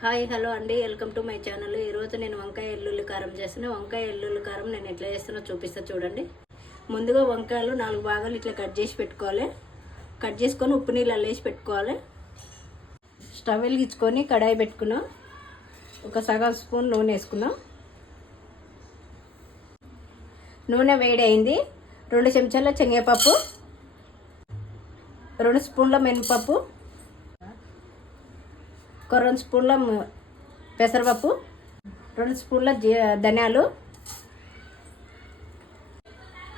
Hi hello అండి, welcome to my channel. ఈరోజు నేను వంకాయ ఎల్లుల్లి కారం చేస్తాను. వంకాయ ఎల్లుల్లి కారం నేను ఎట్లా చేస్తానో చూపిస్తా చూడండి. ముందుగా వంకాయలు 4 భాగాలు ఇట్లా కట్ చేసి పెట్టుకోవాలి. కట్ చేసుకొని ఉప్పు నీళ్ళల్లో వేసి పెట్టుకోవాలి. స్టవ్ వెలిగించుకొని కడాయి పెట్టుకున్నాం. ఒక సగం స్పూన్ నూనె వేసుకున్నాం. నూనె వేడి అయింది. 2 చెంచాల శనగపప్పు, 2 స్పూన్ల మినపప్పు, 2 స్పూన్ల పెసరపప్పు, 2 స్పూన్ల ధనియాలు,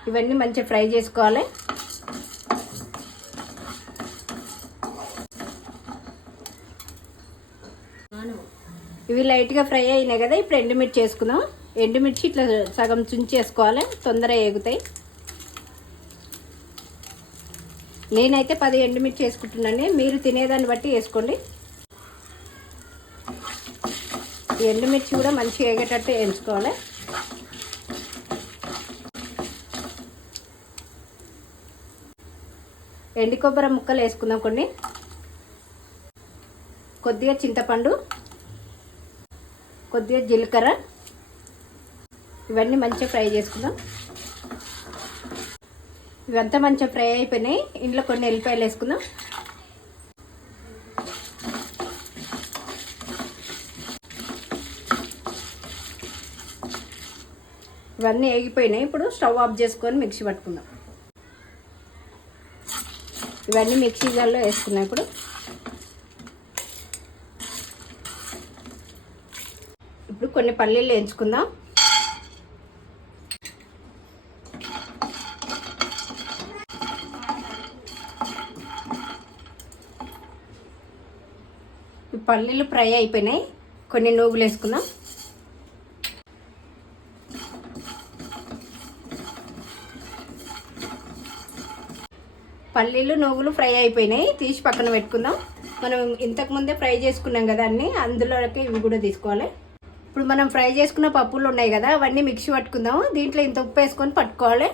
ఇవన్నీ మంచిగా ఫ్రై చేసుకోవాలి. ఇవి లైట్గా ఫ్రై అయినాయి కదా. ఇప్పుడు ఎండుమిర్చి వేసుకుందాం. ఎండుమిర్చి ఇట్లా సగం చుంచి వేసుకోవాలి, తొందరగా ఎగుతాయి. నేనైతే 10 ఎండుమిర్చి వేసుకుంటున్నాను, మీరు తినేదాన్ని బట్టి వేసుకోండి. ఎండుమిర్చి కూడా మంచిగా వేగేటట్టు వేయించుకోవాలి. ఎండు కొబ్బరి ముక్కలు వేసుకుందాం. కొద్దిగా చింతపండు, కొద్దిగా జీలకర్ర, ఇవన్నీ మంచిగా ఫ్రై చేసుకుందాం. ఇవంతా మంచిగా ఫ్రై అయిపోయినాయి. ఇంట్లో కొన్ని ఎల్లిపాయలు వేసుకుందాం. ఇవన్నీ వేగిపోయినాయి. ఇప్పుడు స్టవ్ ఆఫ్ చేసుకొని మిక్సీ పట్టుకుందాం. ఇవన్నీ మిక్సీ జార్లో వేసుకున్నాం. ఇప్పుడు కొన్ని పల్లీలు వేయించుకుందాం. ఈ పల్లీలు ఫ్రై అయిపోయినాయి. కొన్ని నూగులు వేసుకుందాం. పల్లీలు నువ్వులు ఫ్రై అయిపోయినాయి, తీసి పక్కన పెట్టుకుందాం. మనం ఇంతకుముందే ఫ్రై చేసుకున్నాం కదా అన్నీ, అందులోకి ఇవి కూడా తీసుకోవాలి. ఇప్పుడు మనం ఫ్రై చేసుకున్న పప్పులు ఉన్నాయి కదా, అవన్నీ మిక్సీ పట్టుకుందాం. దీంట్లో ఇంత ఉప్పు వేసుకొని పట్టుకోవాలి.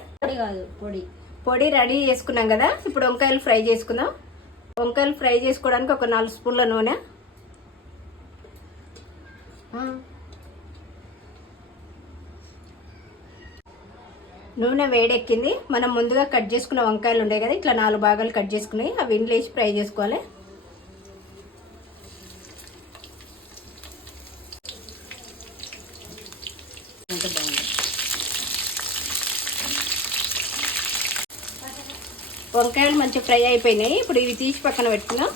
పొడి రెడీ చేసుకున్నాం కదా. ఇప్పుడు వంకాయలు ఫ్రై చేసుకుందాం. వంకాయలు ఫ్రై చేసుకోవడానికి ఒక 4 స్పూన్ల నూనె, నూనె వేడెక్కింది. మనం ముందుగా కట్ చేసుకున్న వంకాయలు ఉన్నాయి కదా, ఇట్లా 4 భాగాలు కట్ చేసుకుని అవి ఇంట్లో వేసి ఫ్రై చేసుకోవాలి. వంకాయలు మంచిగా ఫ్రై అయిపోయినాయి. ఇప్పుడు ఇవి తీసి పక్కన పెట్టుకుందాం.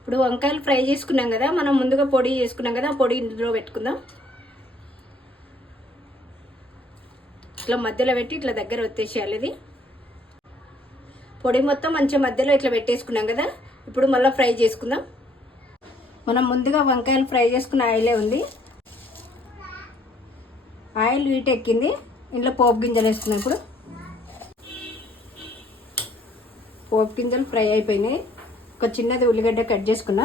ఇప్పుడు వంకాయలు ఫ్రై చేసుకున్నాం కదా, మనం ముందుగా పొడి చేసుకున్నాం కదా, ఆ పొడి ఇందులో పెట్టుకుందాం. ఇట్లా మధ్యలో పెట్టి ఇట్లా దగ్గర వచ్చేసేయాలి. ఇది పొడి మొత్తం మంచిగా మధ్యలో ఇట్లా పెట్టేసుకున్నాం కదా. ఇప్పుడు మళ్ళీ ఫ్రై చేసుకుందాం. మనం ముందుగా వంకాయలు ఫ్రై చేసుకున్న ఆయిలే ఉంది. ఆయిల్ వీటెక్కింది. ఇంట్లో పోపు గింజలు వేసుకున్నాం. ఇప్పుడు పోపు గింజలు ఫ్రై అయిపోయినాయి. ఒక చిన్నది ఉల్లిగడ్డ కట్ చేసుకున్నా.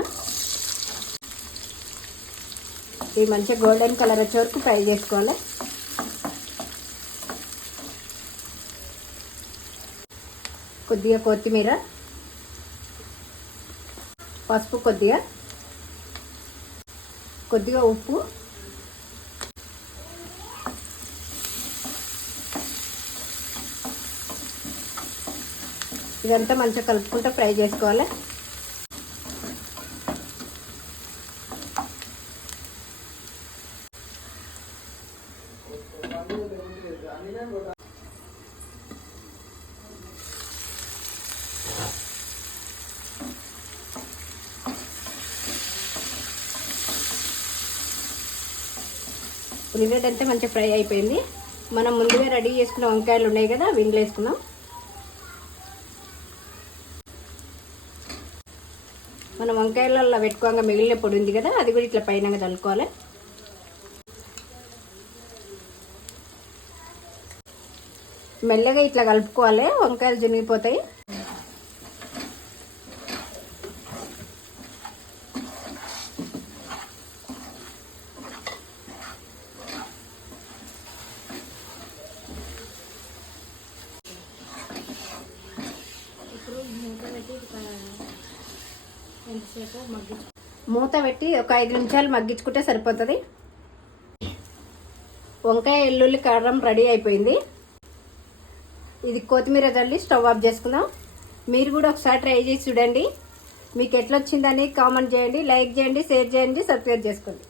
ఇది మంచిగా గోల్డెన్ కలర్ వచ్చే వరకు ఫ్రై చేసుకోవాలి. కొద్దిగా కొత్తిమీర, పసుపు, కొద్దిగా ఉప్పు, ఇదంతా మంచిగా కలుపుకుంటూ ఫ్రై చేసుకోవాలి. ఉల్లిగడ్డ అంతా మంచిగా ఫ్రై అయిపోయింది. మనం ముందుగా రెడీ చేసుకున్న వంకాయలు ఉన్నాయి కదా, అవి ఇంట్లో వేసుకుందాం. మనం వంకాయలలో పెట్టుకోగా మిగిలిన పొడి ఉంది కదా, అది కూడా ఇట్లా పైన చల్లుకోవాలి. మెల్లగా ఇట్లా కలుపుకోవాలి, వంకాయలు చినిగిపోతాయి. ఎంతసేపు మూత పెట్టి ఒక 5 నిమిషాలు మగ్గించుకుంటే సరిపోతుంది. వంకాయ ఎల్లుల్లి కారం రెడీ అయిపోయింది. ఇది కొత్తిమీర చల్లి స్టవ్ ఆఫ్ చేసుకుందాం. మీరు కూడా ఒకసారి ట్రై చేసి చూడండి. మీకు ఎట్లా వచ్చిందని కామెంట్ చేయండి, లైక్ చేయండి, షేర్ చేయండి, సబ్స్క్రైబ్ చేసుకోండి.